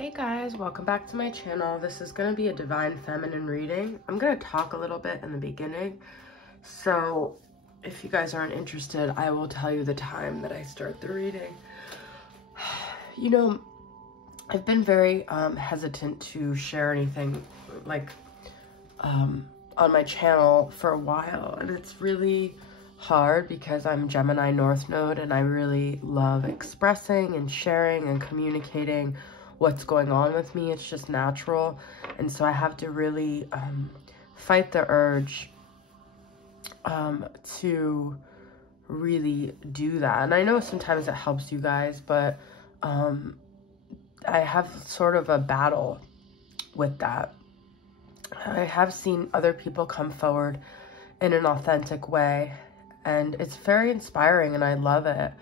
Hey guys, welcome back to my channel. This is going to be a divine feminine reading. I'm going to talk a little bit in the beginning. So if you guys aren't interested, I will tell you the time that I start the reading. You know, I've been very hesitant to share anything like on my channel for a while, and it's really hard because I'm Gemini North Node and I really love expressing and sharing and communicating what's going on with me. It's just natural, and so I have to really fight the urge to really do that. And I know sometimes it helps you guys, but I have sort of a battle with that. I have seen other people come forward in an authentic way, and it's very inspiring and I love it.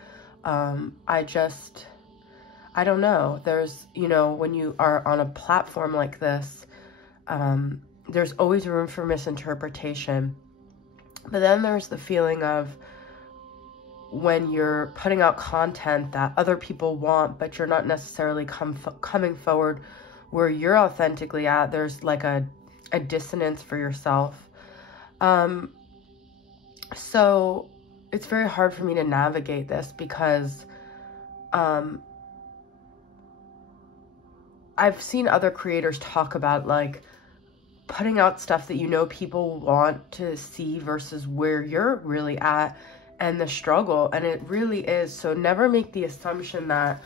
I don't know. There's, you know, when you are on a platform like this, there's always room for misinterpretation. But then there's the feeling of when you're putting out content that other people want, but you're not necessarily coming forward where you're authentically at, there's like a dissonance for yourself. So it's very hard for me to navigate this because I've seen other creators talk about like putting out stuff that you know people want to see versus where you're really at and the struggle, and it really is. So never make the assumption that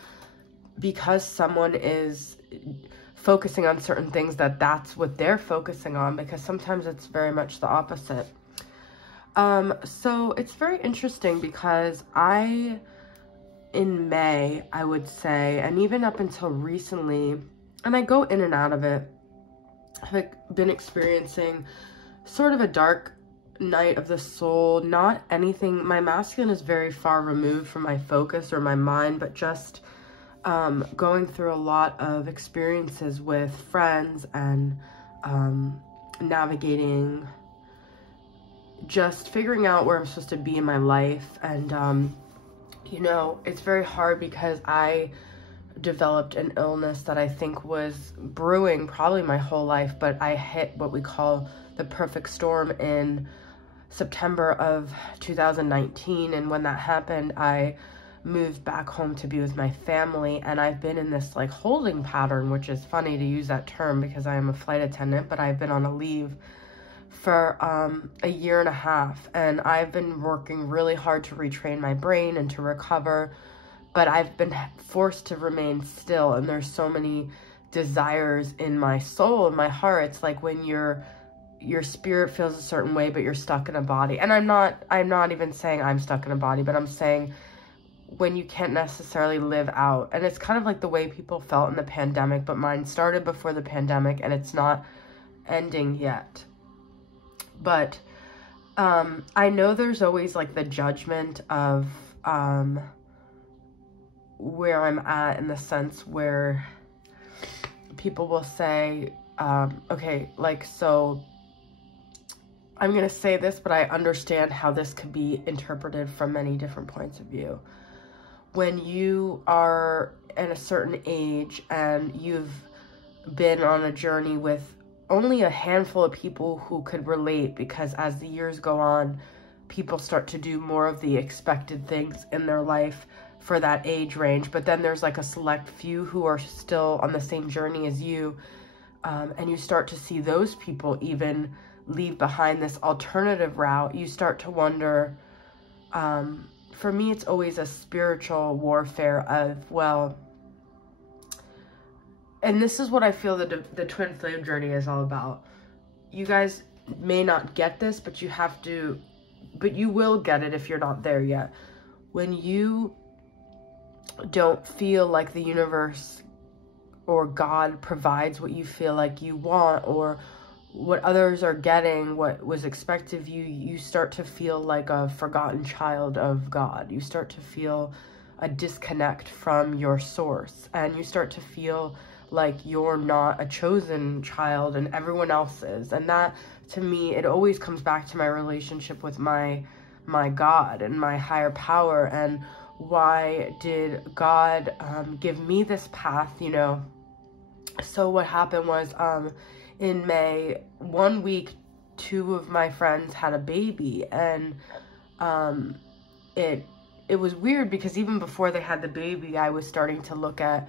because someone is focusing on certain things that that's what they're focusing on, because sometimes it's very much the opposite. So it's very interesting because in May, I would say, and even up until recently, and I go in and out of it, I've been experiencing sort of a dark night of the soul. Not anything, my masculine is very far removed from my focus or my mind, but just going through a lot of experiences with friends and navigating, just figuring out where I'm supposed to be in my life. And you know, it's very hard because I developed an illness that I think was brewing probably my whole life, but I hit what we call the perfect storm in September of 2019. And when that happened, I moved back home to be with my family, and I've been in this like holding pattern, which is funny to use that term because I am a flight attendant, but I've been on a leave for a year and a half, and I've been working really hard to retrain my brain and to recover, but I've been forced to remain still. And there's so many desires in my soul and my heart. It's like when your spirit feels a certain way, but you're stuck in a body. And I'm not even saying I'm stuck in a body, but I'm saying when you can't necessarily live out. And it's kind of like the way people felt in the pandemic, but mine started before the pandemic and it's not ending yet. But I know there's always like the judgment of where I'm at, in the sense where people will say, okay, like, so I'm going to say this, but I understand how this could be interpreted from many different points of view. When you are at a certain age and you've been on a journey with only a handful of people who could relate, because as the years go on, people start to do more of the expected things in their life for that age range, but then there's like a select few who are still on the same journey as you, and you start to see those people even leave behind this alternative route. You start to wonder, for me it's always a spiritual warfare of, well, and this is what I feel the twin flame journey is all about. You guys may not get this, but you will get it if you're not there yet. When you don't feel like the universe or God provides what you feel like you want, or what others are getting, what was expected of you, you start to feel like a forgotten child of God. You start to feel a disconnect from your source, and you start to feel like you're not a chosen child and everyone else is. And that, to me, it always comes back to my relationship with my God and my higher power, and why did God give me this path, you know, So what happened was, in May, 1 week, 2 of my friends had a baby, and it was weird because even before they had the baby, I was starting to look at,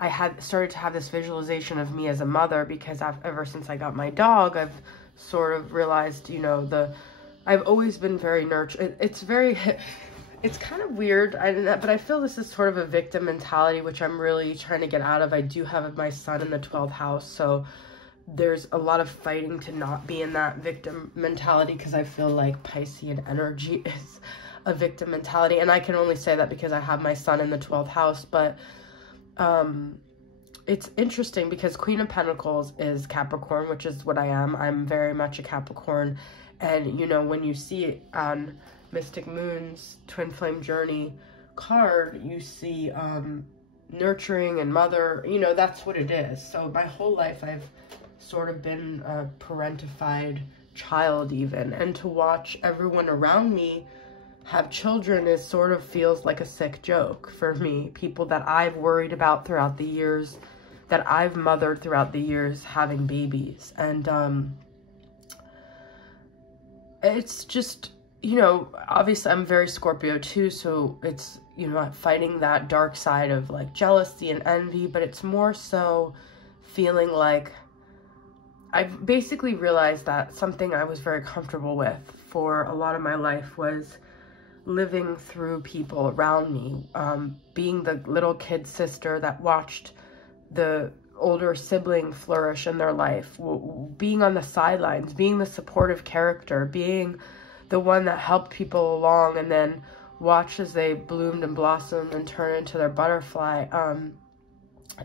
I had started to have this visualization of me as a mother, because ever since I got my dog, I've sort of realized, you know, I've always been very nurturing. It's kind of weird, but I feel this is sort of a victim mentality, which I'm really trying to get out of. I do have my son in the 12th house, so there's a lot of fighting to not be in that victim mentality, because I feel like Piscean energy is a victim mentality, and I can only say that because I have my son in the 12th house. But it's interesting because Queen of Pentacles is Capricorn, which is what I am. I'm very much a Capricorn, and you know, when you see it on Mystic Moon's Twin Flame Journey card, you see nurturing and mother, you know, that's what it is. So my whole life I've sort of been a parentified child even, and to watch everyone around me have children is sort of feels like a sick joke for me. People that I've worried about throughout the years, that I've mothered throughout the years, having babies. And it's just, you know, obviously I'm very Scorpio too, so it's, you know, fighting that dark side of like jealousy and envy, but it's more so feeling like I've basically realized that something I was very comfortable with for a lot of my life was living through people around me, being the little kid sister that watched the older sibling flourish in their life, being on the sidelines, being the supportive character, being the one that helped people along and then watched as they bloomed and blossomed and turned into their butterfly.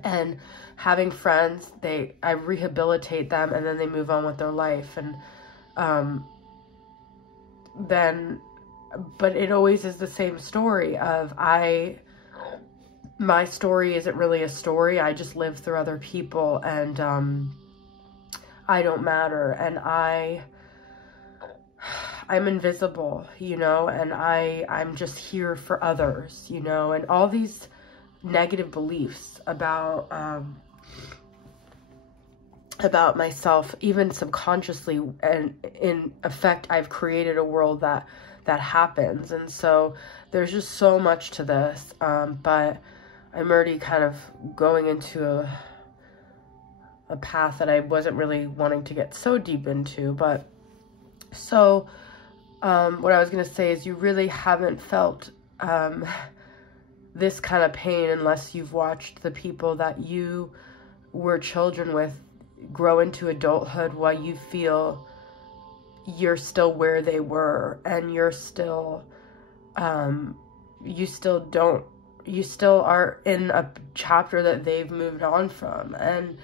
And having friends, I rehabilitate them and then they move on with their life. And but it always is the same story of my story isn't really a story. I just live through other people, and I don't matter, and I'm invisible, you know, and I'm just here for others, you know, and all these negative beliefs about myself, even subconsciously, and in effect, I've created a world that happens. And so there's just so much to this, but I'm already kind of going into a path that I wasn't really wanting to get so deep into. But so what I was going to say is, you really haven't felt this kind of pain unless you've watched the people that you were children with grow into adulthood, while you feel you're still where they were, and you're still you still are in a chapter that they've moved on from. And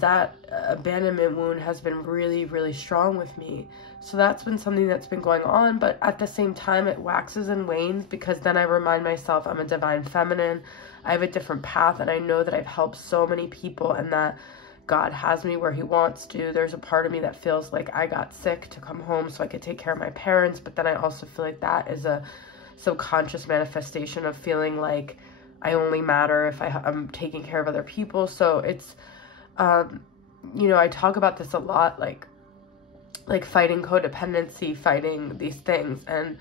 that abandonment wound has been really, really strong with me. So that's been something that's been going on, but at the same time it waxes and wanes, because then I remind myself I'm a divine feminine, I have a different path, and I know that I've helped so many people, and that God has me where he wants to. There's a part of me that feels like I got sick to come home so I could take care of my parents, but then I also feel like that is a subconscious manifestation of feeling like I only matter if I'm taking care of other people. So it's, you know, I talk about this a lot, like fighting codependency, fighting these things, and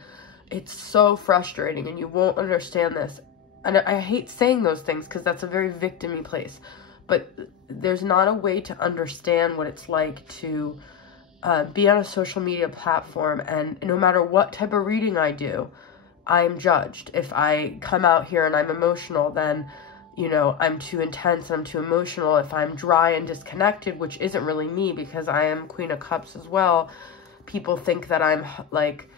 it's so frustrating, and you won't understand this. And I hate saying those things because that's a very victim-y place. But there's not a way to understand what it's like to be on a social media platform, and no matter what type of reading I do, I'm judged. If I come out here and I'm emotional, then, you know, I'm too intense and I'm too emotional. If I'm dry and disconnected, which isn't really me because I am Queen of Cups as well, people think that I'm like,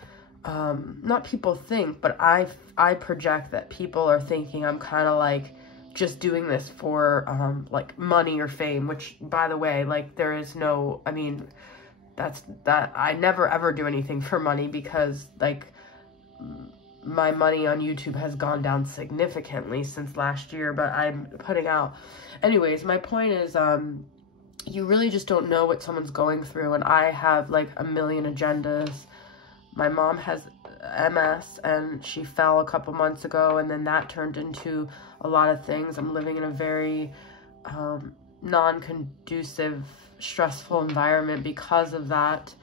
not people think, but I project that people are thinking I'm kind of like just doing this for like money or fame, which, by the way, like, there is no, I mean, that I never ever do anything for money, because like my money on YouTube has gone down significantly since last year, but I'm putting out. Anyways, my point is, you really just don't know what someone's going through, and I have like a million agendas. My mom has MS, and she fell a couple months ago, and then that turned into a lot of things. I'm living in a very non-conducive, stressful environment because of that.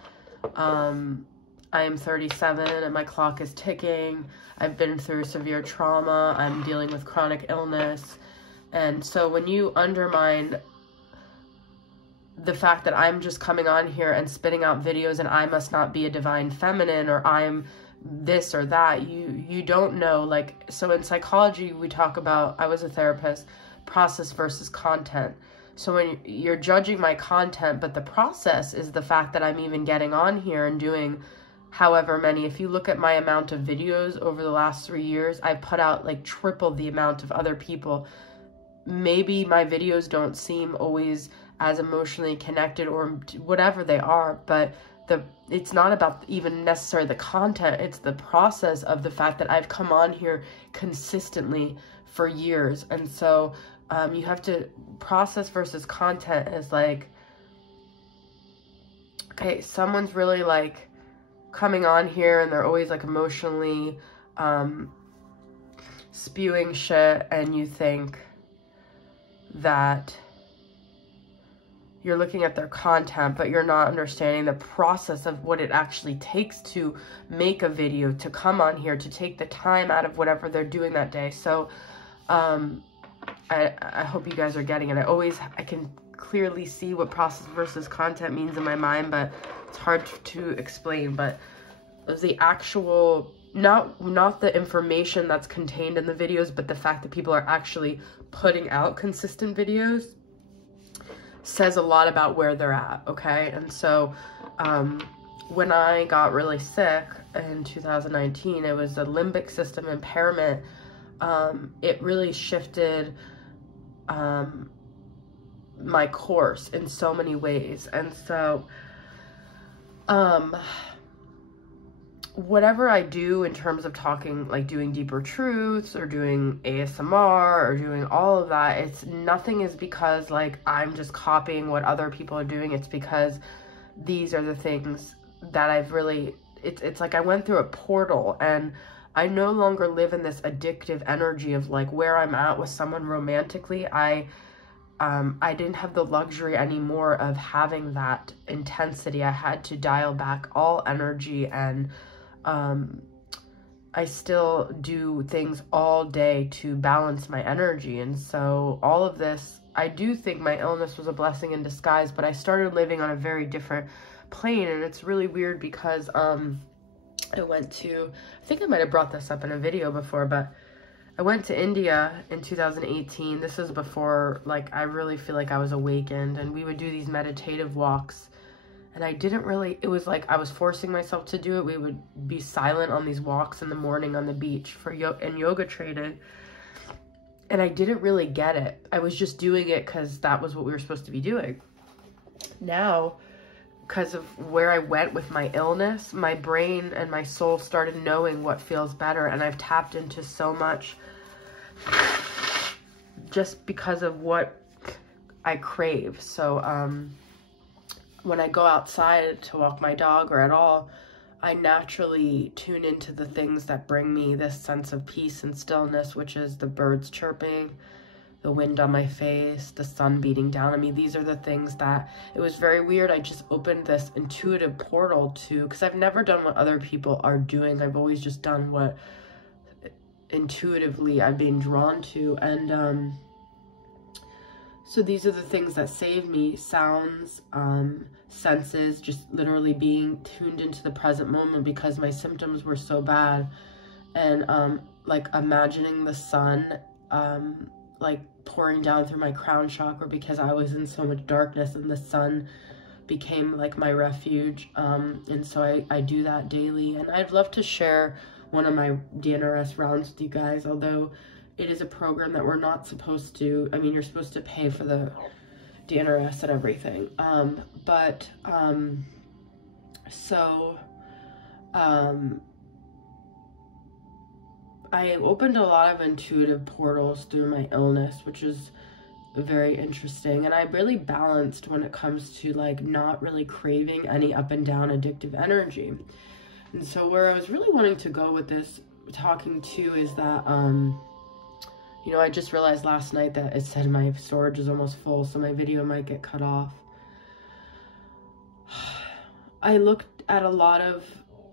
I am 37 and my clock is ticking. I've been through severe trauma. I'm dealing with chronic illness. And so when you undermine the fact that I'm just coming on here and spitting out videos and I must not be a divine feminine, or I'm this or that, you don't know. Like, so in psychology, we talk about, I was a therapist, process versus content. So when you're judging my content, but the process is the fact that I'm even getting on here and doing however many. If you look at my amount of videos over the last 3 years, I've put out like triple the amount of other people. Maybe my videos don't seem always as emotionally connected or whatever they are, but it's not about even necessarily the content. It's the process of the fact that I've come on here consistently for years. And so you have to, process versus content is like, okay, someone's really like coming on here and they're always like emotionally spewing shit, and you think that you're looking at their content, but you're not understanding the process of what it actually takes to make a video, to come on here, to take the time out of whatever they're doing that day. So I hope you guys are getting it. I can clearly see what process versus content means in my mind, but it's hard to explain. But the actual, not the information that's contained in the videos, but the fact that people are actually putting out consistent videos says a lot about where they're at, okay? And so when I got really sick in 2019, it was a limbic system impairment. It really shifted my course in so many ways. And so whatever I do in terms of talking, like doing deeper truths or doing ASMR or doing all of that, nothing is because like I'm just copying what other people are doing. It's because these are the things that I've really, it's like I went through a portal, and I no longer live in this addictive energy of like where I'm at with someone romantically. I didn't have the luxury anymore of having that intensity. I had to dial back all energy, and I still do things all day to balance my energy. And so all of this, I do think my illness was a blessing in disguise, but I started living on a very different plane. And it's really weird because I went to, I think I might have brought this up in a video before, but I went to India in 2018. This was before, like, I really feel like I was awakened, and we would do these meditative walks. And I didn't really, it was like I was forcing myself to do it. We would be silent on these walks in the morning on the beach and yoga training. And I didn't really get it. I was just doing it because that was what we were supposed to be doing. Now, because of where I went with my illness, my brain and my soul started knowing what feels better. And I've tapped into so much just because of what I crave. So, when I go outside to walk my dog or at all, I naturally tune into the things that bring me this sense of peace and stillness, which is the birds chirping, the wind on my face, the sun beating down on me. These are the things that, it was very weird. I just opened this intuitive portal to, because I've never done what other people are doing. I've always just done what intuitively I've been drawn to. And so these are the things that save me: sounds, senses, just literally being tuned into the present moment because my symptoms were so bad. And like imagining the sun like pouring down through my crown chakra because I was in so much darkness, and the sun became like my refuge. And so I do that daily, and I'd love to share one of my DNRS rounds with you guys, although it is a program that we're not supposed to, I mean, you're supposed to pay for the DNRS and everything. I opened a lot of intuitive portals through my illness, which is very interesting. And I really balanced when it comes to like not really craving any up and down addictive energy. And so where I was really wanting to go with this talking to is that, You know, I just realized last night that it said my storage is almost full, so my video might get cut off. I looked at a lot of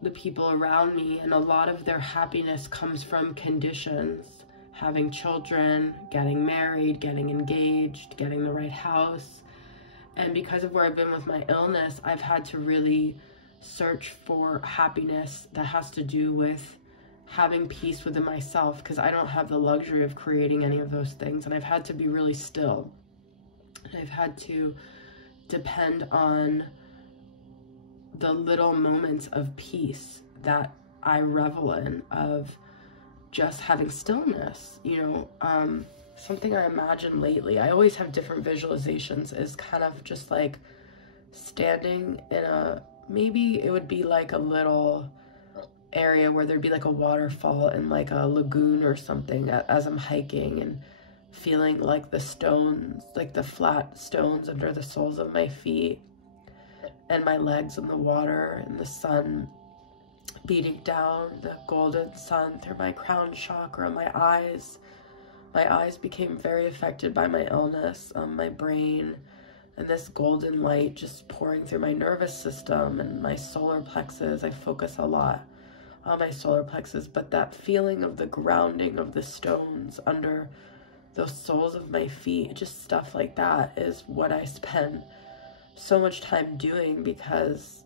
the people around me, and a lot of their happiness comes from conditions. Having children, getting married, getting engaged, getting the right house. And because of where I've been with my illness, I've had to really search for happiness that has to do with having peace within myself, because I don't have the luxury of creating any of those things. And I've had to be really still. And I've had to depend on the little moments of peace that I revel in, of just having stillness. You know, something I imagine lately, I always have different visualizations, is kind of just like standing in a, maybe it would be like a little area where there'd be like a waterfall in like a lagoon or something as I'm hiking, and feeling like the stones, like the flat stones under the soles of my feet, and my legs in the water, and the sun beating down, the golden sun through my crown chakra. My eyes became very affected by my illness, my brain, and this golden light just pouring through my nervous system and my solar plexus. I focus a lot on my solar plexus, but that feeling of the grounding of the stones under those soles of my feet, just stuff like that, is what I spend so much time doing, because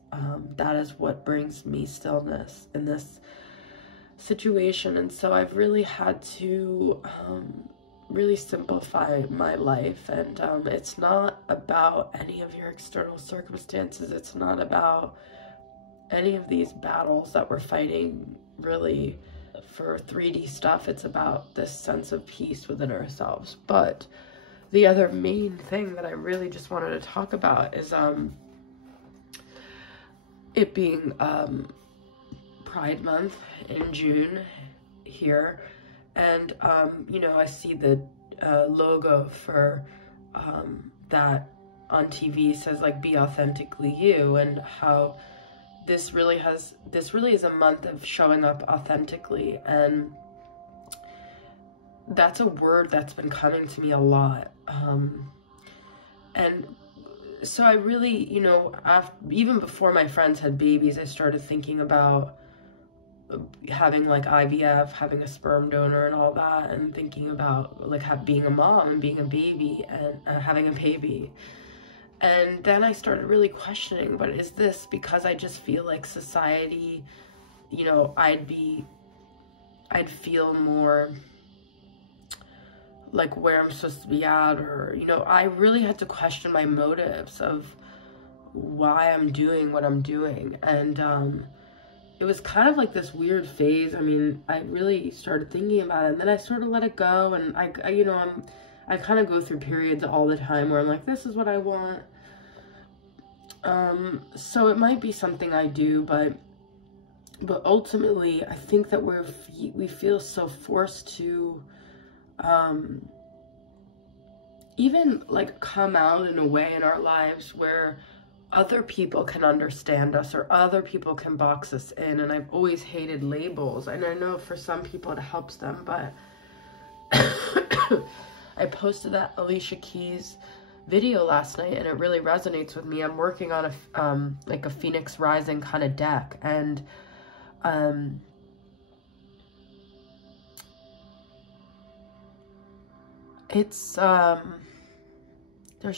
that is what brings me stillness in this situation. And so I've really had to really simplify my life, and it's not about any of your external circumstances. It's not about any of these battles that we're fighting really for 3D stuff. It's about this sense of peace within ourselves. But the other main thing that I really just wanted to talk about is it being Pride Month in June here, and you know, I see the logo for that on TV says like "Be authentically you," and how this really is a month of showing up authentically. And that's a word that's been coming to me a lot. And so I really, you know, even before my friends had babies, I started thinking about having like IVF, having a sperm donor and all that, and thinking about like being a mom and being a baby and having a baby. And then I started really questioning, but is this because I just feel like society, you know, I'd feel more like where I'm supposed to be at, or, you know, I really had to question my motives of why I'm doing what I'm doing. And it was kind of like this weird phase. I mean, I really started thinking about it, and then I sort of let it go. And I you know, I kind of go through periods all the time where I'm like, this is what I want. So it might be something I do, but ultimately I think that we feel so forced to even like come out in a way in our lives where other people can understand us, or other people can box us in. And I've always hated labels, and I know for some people it helps them, but I posted that Alicia Keys video last night, and it really resonates with me. I'm working on a like a Phoenix Rising kind of deck, and it's there's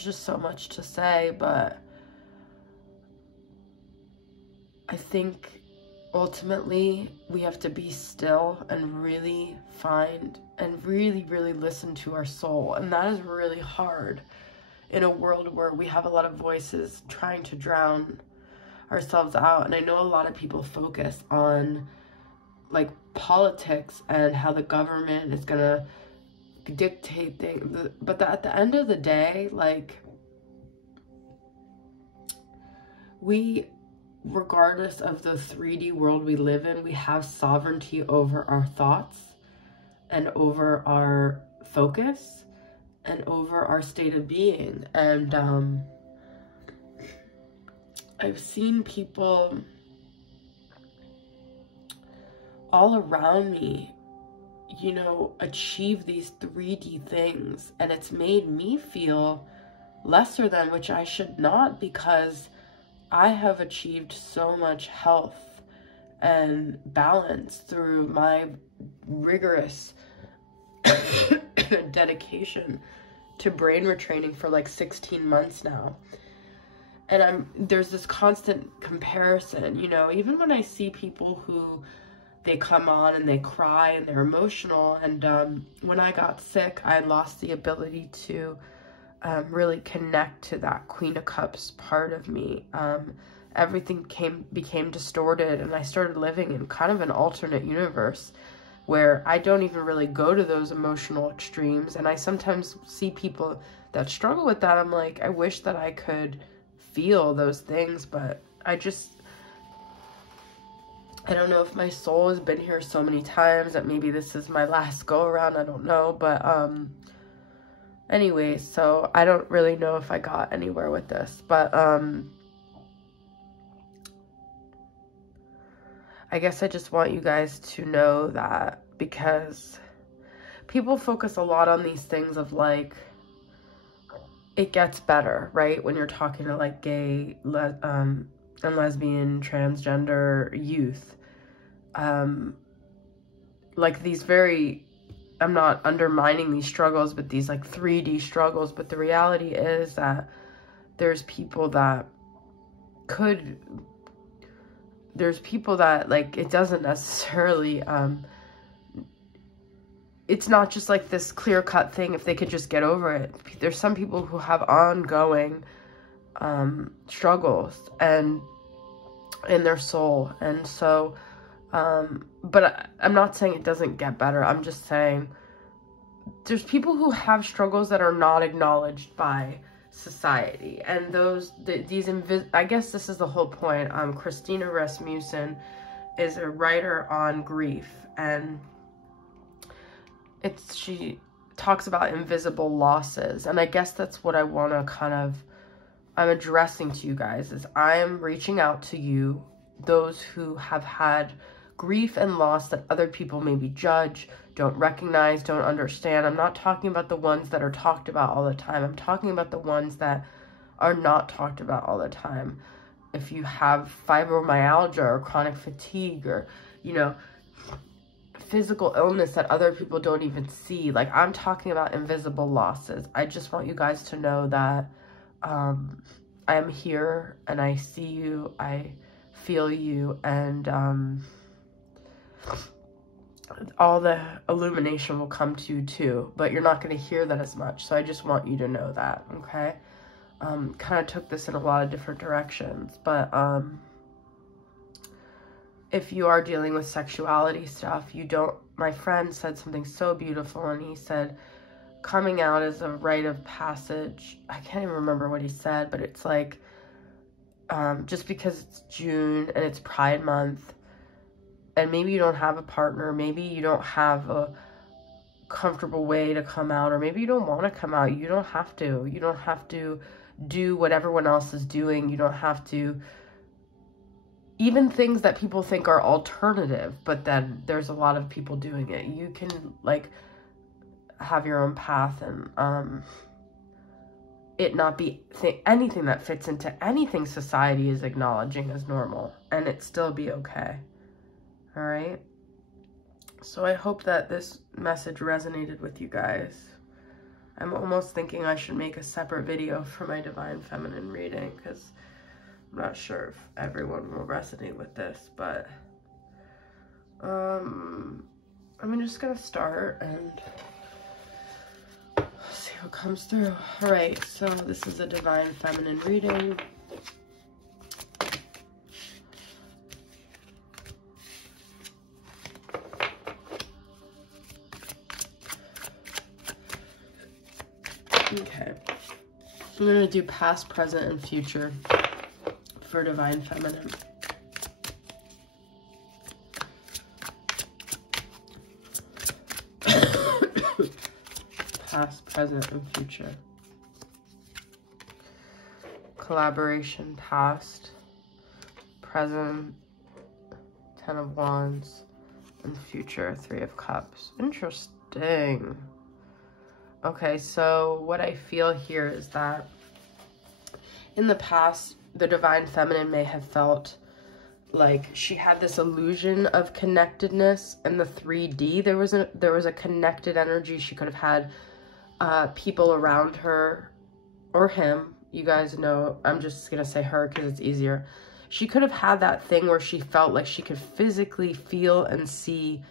just so much to say, but I think ultimately we have to be still and really find and really listen to our soul. And that is really hard in a world where we have a lot of voices trying to drown ourselves out. And I know a lot of people focus on like politics and how the government is gonna dictate things, but at the end of the day, like, we, regardless of the 3D world we live in, we have sovereignty over our thoughts and over our focus and over our state of being. And I've seen people all around me, you know, achieve these 3D things, and it's made me feel lesser than, which I should not, because I have achieved so much health and balance through my rigorous dedication to brain retraining for like 16 months now. And there's this constant comparison, you know, even when I see people who they come on and they cry and they're emotional. And when I got sick, I lost the ability to really connect to that Queen of Cups part of me. Everything became distorted, and I started living in kind of an alternate universe where I don't even really go to those emotional extremes. And I sometimes see people that struggle with that. I'm like, I wish that I could feel those things, but I don't know if my soul has been here so many times that maybe this is my last go around. I don't know, but anyway, so I don't really know if I got anywhere with this, but I guess I just want you guys to know that, because people focus a lot on these things of like, it gets better, right? When you're talking to like gay, and lesbian, transgender youth, like these very, I'm not undermining these struggles, but these like 3D struggles. But the reality is that there's people that like, it doesn't necessarily, it's not just like this clear-cut thing if they could just get over it. There's some people who have ongoing struggles and in their soul. And so, but I'm not saying it doesn't get better. I'm just saying there's people who have struggles that are not acknowledged by society. And I guess this is the whole point. Christina Rasmussen is a writer on grief, and she talks about invisible losses. And I guess that's what I want to I'm addressing to you guys, is I'm reaching out to you, those who have had grief and loss that other people maybe judge, don't recognize, don't understand. I'm not talking about the ones that are talked about all the time. I'm talking about the ones that are not talked about all the time. If you have fibromyalgia or chronic fatigue, or, you know, physical illness that other people don't even see. Like, I'm talking about invisible losses. I just want you guys to know that I am here, and I see you, I feel you, and all the illumination will come to you too, but you're not going to hear that as much. So I just want you to know that, okay? Kind of took this in a lot of different directions, but if you are dealing with sexuality stuff, my friend said something so beautiful, and he said, coming out is a rite of passage. I can't even remember what he said, but it's like, just because it's June and it's Pride Month, and maybe you don't have a partner, maybe you don't have a comfortable way to come out, or maybe you don't want to come out, you don't have to. You don't have to do what everyone else is doing. You don't have to, even things that people think are alternative, but then there's a lot of people doing it. You can, like, have your own path, and it not be anything that fits into anything society is acknowledging as normal, and it still be okay. All right? So I hope that this message resonated with you guys. I'm almost thinking I should make a separate video for my Divine Feminine reading, because I'm not sure if everyone will resonate with this, but I'm just gonna start and see what comes through. All right, so this is a Divine Feminine reading. Okay, I'm going to do past, present, and future for Divine Feminine. Past, present, and future. Collaboration, past, present, Ten of Wands, in the future. Three of Cups. Interesting. Okay, so what I feel here is that in the past, the Divine Feminine may have felt like she had this illusion of connectedness in the 3D. There was a connected energy. She could have had people around her, or him. You guys know, I'm just gonna say her because it's easier. She could have had that thing where she felt like she could physically feel and see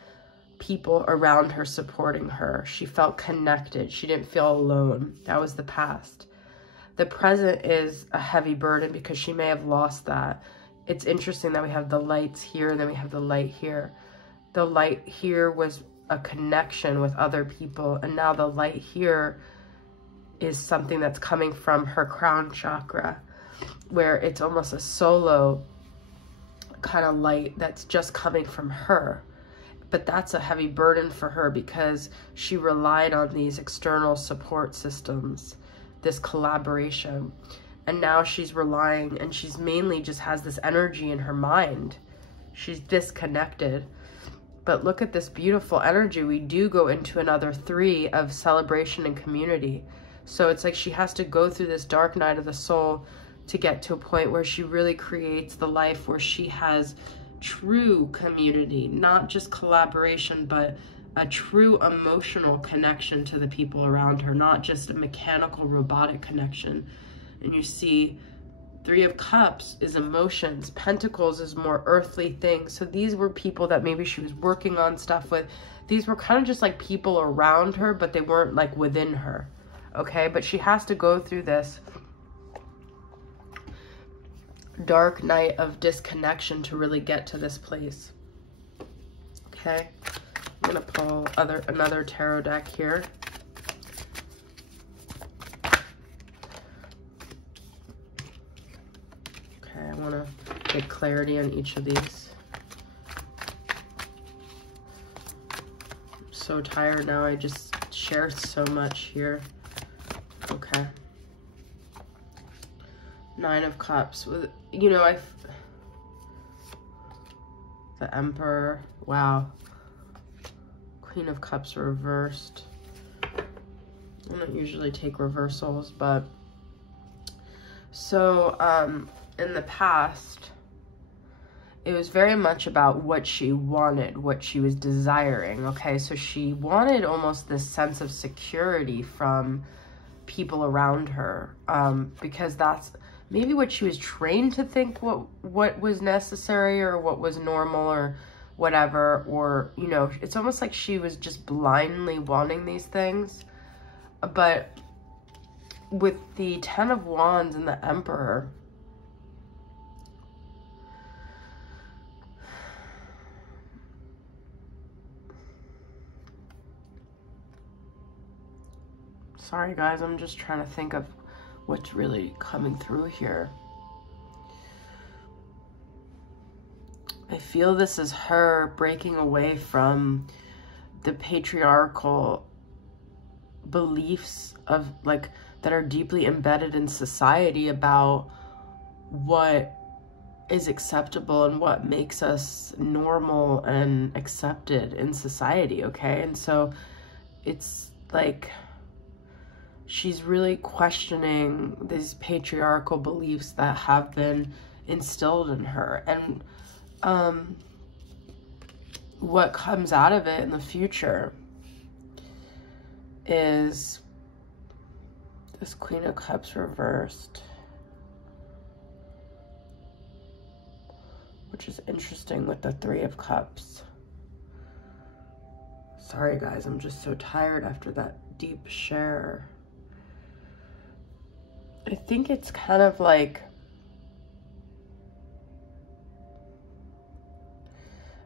people around her supporting her. She felt connected. She didn't feel alone. That was the past. The present is a heavy burden because she may have lost that. It's interesting that we have the lights here and then we have the light here. The light here was a connection with other people, and now the light here is something that's coming from her crown chakra, where it's almost a solo kind of light that's just coming from her. But that's a heavy burden for her because she relied on these external support systems, this collaboration. And now she's relying, and she's mainly just has this energy in her mind. She's disconnected. But look at this beautiful energy. We do go into another 3 of celebration and community. So it's like she has to go through this dark night of the soul to get to a point where she really creates the life where she has true community, not just collaboration, but a true emotional connection to the people around her, not just a mechanical robotic connection. And you see 3 of Cups is emotions. Pentacles is more earthly things. So these were people that maybe she was working on stuff with. These were kind of just like people around her, but they weren't like within her. Okay, but she has to go through this dark night of disconnection to really get to this place. Okay, I'm gonna pull another tarot deck here. Okay, I want to get clarity on each of these. I'm so tired now. I just shared so much here. Okay. 9 of Cups. With, you know, the Emperor. Wow. Queen of Cups reversed. I don't usually take reversals, but so in the past, it was very much about what she wanted, what she was desiring. Okay, so she wanted almost this sense of security from people around her, because that's maybe what she was trained to think what was necessary or what was normal or whatever, or, you know, it's almost like she was just blindly wanting these things. But with the 10 of Wands and the Emperor, sorry guys, I'm just trying to think of what's really coming through here. I feel this is her breaking away from the patriarchal beliefs of like that are deeply embedded in society about what is acceptable and what makes us normal and accepted in society. Okay, and so it's like she's really questioning these patriarchal beliefs that have been instilled in her. And what comes out of it in the future is this Queen of Cups reversed, which is interesting with the 3 of Cups. Sorry guys, I'm just so tired after that deep share. I think it's kind of like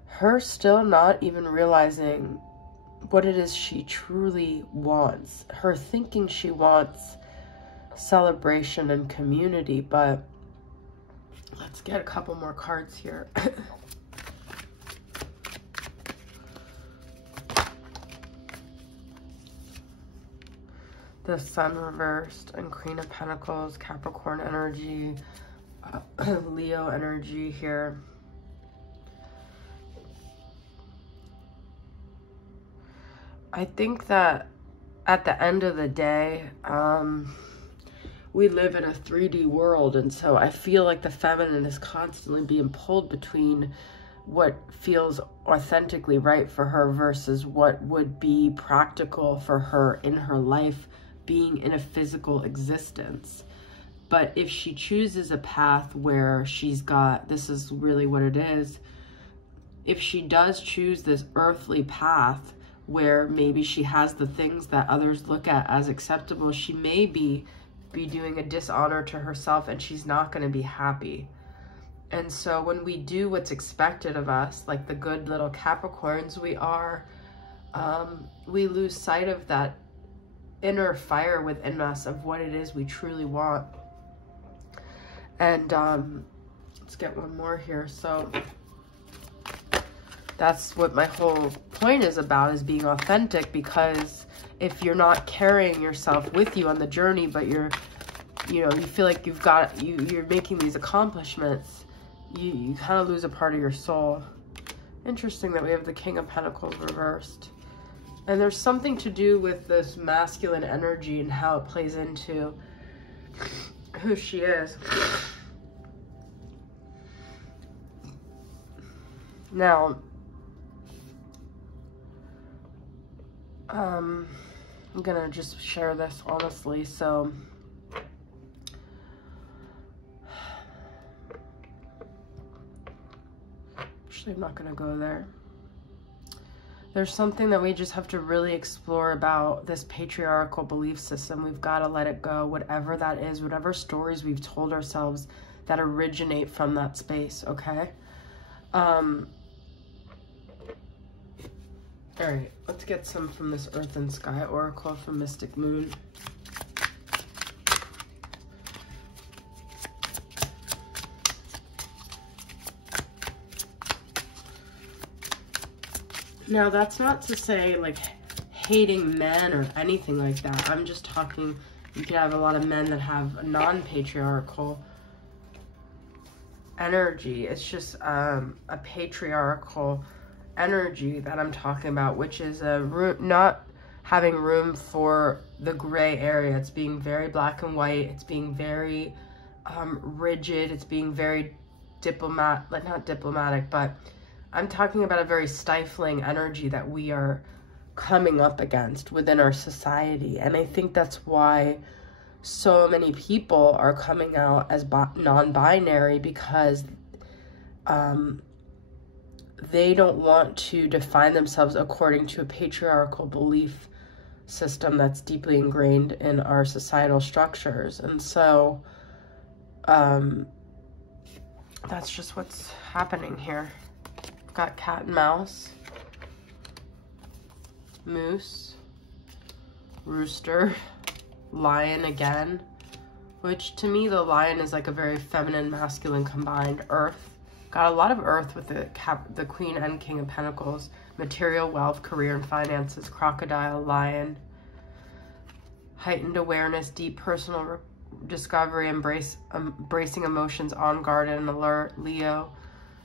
her still not even realizing what it is she truly wants. Her thinking she wants celebration and community, but let's get a couple more cards here. The Sun reversed and Queen of Pentacles, Capricorn energy, Leo energy here. I think that at the end of the day, we live in a 3D world, and so I feel like the feminine is constantly being pulled between what feels authentically right for her versus what would be practical for her in her life being in a physical existence. But if she chooses a path where she's got, this is really what it is, if she does choose this earthly path where maybe she has the things that others look at as acceptable, she may be doing a dishonor to herself, and she's not going to be happy. And so when we do what's expected of us, like the good little Capricorns we are, we lose sight of that inner fire within us of what it is we truly want. And let's get one more here. So that's what my whole point is about, is being authentic, because if you're not carrying yourself with you on the journey, but you're, you know, you feel like you've got, you're making these accomplishments, you kind of lose a part of your soul. Interesting that we have the King of Pentacles reversed. And there's something to do with this masculine energy and how it plays into who she is. Now, I'm gonna just share this honestly. So actually, I'm not gonna go there. There's something that we just have to really explore about this patriarchal belief system. We've got to let it go, whatever that is, whatever stories we've told ourselves that originate from that space, okay? All right, let's get some from this Earth and Sky Oracle from Mystic Moon. Now, that's not to say, like, hating men or anything like that. I'm just talking, you can have a lot of men that have a non-patriarchal energy. It's just a patriarchal energy that I'm talking about, which is not having room for the gray area. It's being very black and white. It's being very rigid. It's being very not diplomatic, but I'm talking about a very stifling energy that we are coming up against within our society. And I think that's why so many people are coming out as non-binary, because they don't want to define themselves according to a patriarchal belief system that's deeply ingrained in our societal structures. And so that's just what's happening here. Got cat and mouse, moose, rooster, lion again, which to me the lion is like a very feminine, masculine combined. Earth, got a lot of earth with the Queen and King of Pentacles, material, wealth, career and finances, crocodile, lion, heightened awareness, deep personal discovery, embracing emotions, on guard and alert, Leo,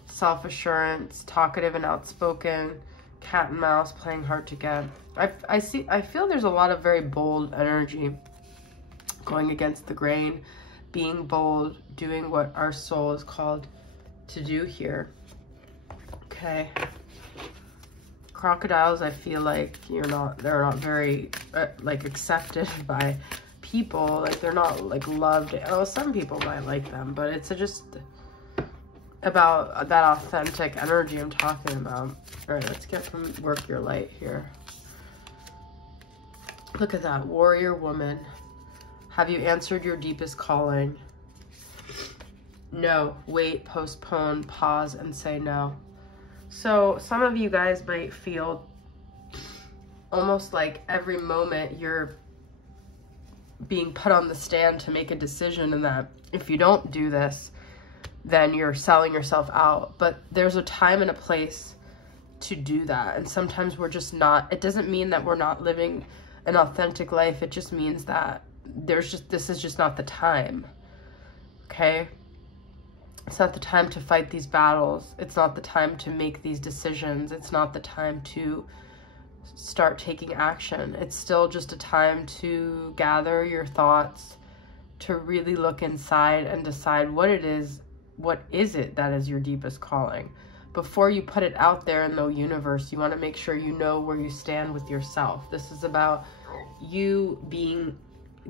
self-assurance, talkative and outspoken, cat and mouse, playing hard to get. I feel there's a lot of very bold energy going against the grain, being bold, doing what our soul is called to do here. Okay. Crocodiles, I feel like they're not very like accepted by people. Like they're not like loved. Oh, some people might like them, but it's just about that authentic energy I'm talking about. All right, let's get from Work Your Light here. Look at that, warrior woman. Have you answered your deepest calling? No, wait, postpone, pause, and say no. So some of you guys might feel almost like every moment you're being put on the stand to make a decision, and that if you don't do this, then you're selling yourself out. But there's a time and a place to do that. And sometimes we're just not, it doesn't mean that we're not living an authentic life. It just means that this is just not the time. Okay? It's not the time to fight these battles. It's not the time to make these decisions. It's not the time to start taking action. It's still just a time to gather your thoughts, to really look inside and decide what is it that is your deepest calling. Before you put it out there in the universe, you want to make sure you know where you stand with yourself. This is about you being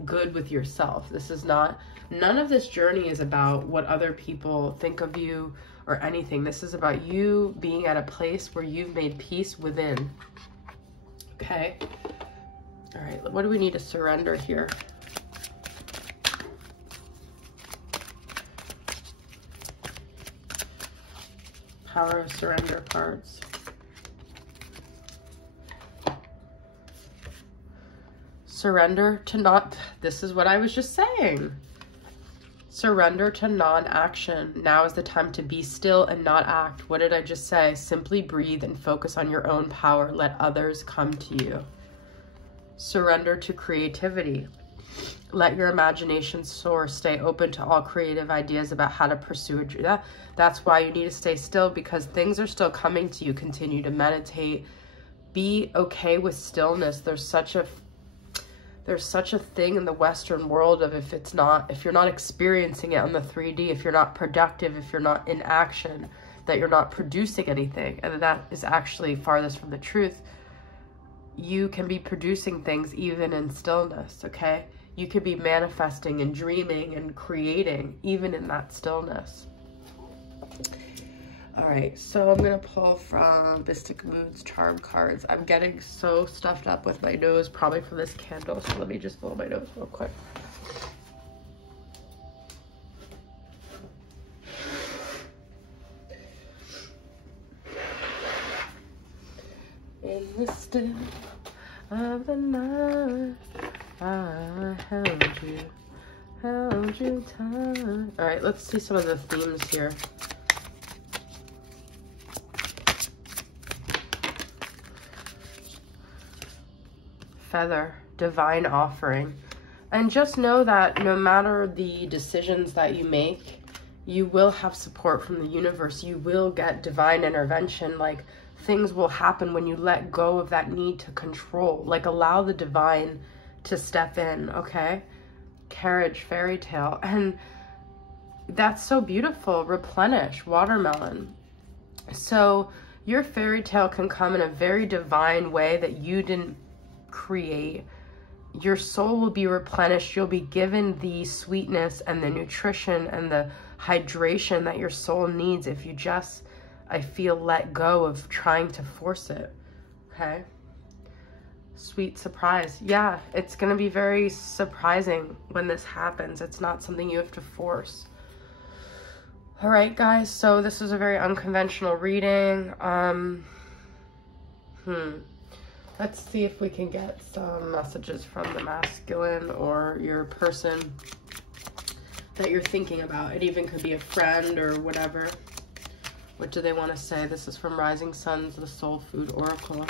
good with yourself. This is not, none of this journey is about what other people think of you or anything. This is about you being at a place where you've made peace within. Okay? All right, what do we need to surrender here? Power of surrender cards. Surrender to not, this is what I was just saying. Surrender to non-action. Now is the time to be still and not act. What did I just say? Simply breathe and focus on your own power. Let others come to you. Surrender to creativity. Let your imagination soar. Stay open to all creative ideas about how to pursue a dream. That's why you need to stay still, because things are still coming to you. Continue to meditate. Be okay with stillness. There's such a thing in the Western world of if you're not experiencing it on the 3D, if you're not productive, if you're not in action, that you're not producing anything. And that is actually farthest from the truth. You can be producing things even in stillness, okay? You could be manifesting and dreaming and creating even in that stillness. All right, so I'm going to pull from Mystic Moon's Charm cards. I'm getting so stuffed up with my nose, probably from this candle, so let me just blow my nose real quick. In the still of the night, I held you tight. All right, let's see some of the themes here. Feather, divine offering. And just know that no matter the decisions that you make, you will have support from the universe. You will get divine intervention. Like, things will happen when you let go of that need to control. Like, allow the divine to step in, okay? Carriage, fairy tale. And that's so beautiful. Replenish, watermelon. So your fairy tale can come in a very divine way that you didn't create. Your soul will be replenished. You'll be given the sweetness and the nutrition and the hydration that your soul needs if you just, I feel, let go of trying to force it. Okay? Sweet surprise. Yeah, it's going to be very surprising when this happens. It's not something you have to force. All right, guys, so this was a very unconventional reading. Let's see if we can get some messages from the masculine or your person that you're thinking about. It even could be a friend or whatever. What do they want to say? This is from Rising Suns, the Soul Food Oracle.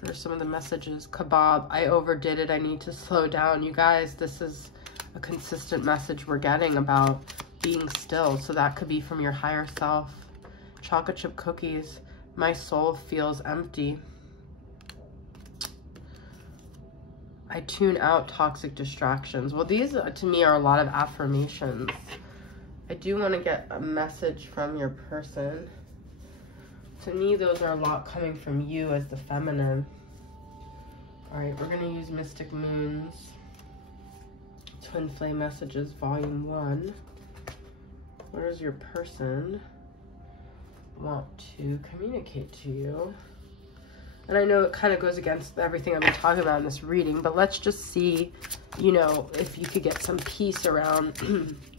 What are some of the messages? Kebab, I overdid it. I need to slow down. You guys, this is a consistent message we're getting about being still. So that could be from your higher self. Chocolate chip cookies. My soul feels empty. I tune out toxic distractions. Well, these to me are a lot of affirmations. I do want to get a message from your person. To me, those are a lot coming from you as the feminine. All right, we're going to use Mystic Moon's Twin Flame Messages, Volume 1. What does your person want to communicate to you? And I know it kind of goes against everything I've been talking about in this reading, but let's just see, you know, if you could get some peace around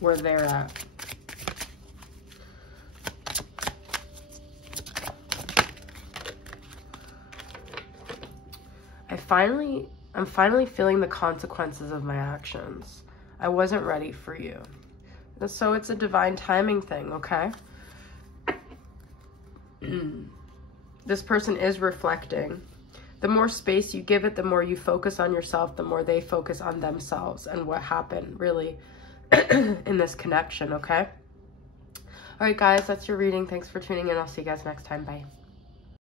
where they're at. I'm finally feeling the consequences of my actions. I wasn't ready for you. And so it's a divine timing thing, okay? This person is reflecting. The more space you give it, the more you focus on yourself, the more they focus on themselves and what happened really in this connection, okay? All right, guys, that's your reading. Thanks for tuning in. I'll see you guys next time. Bye.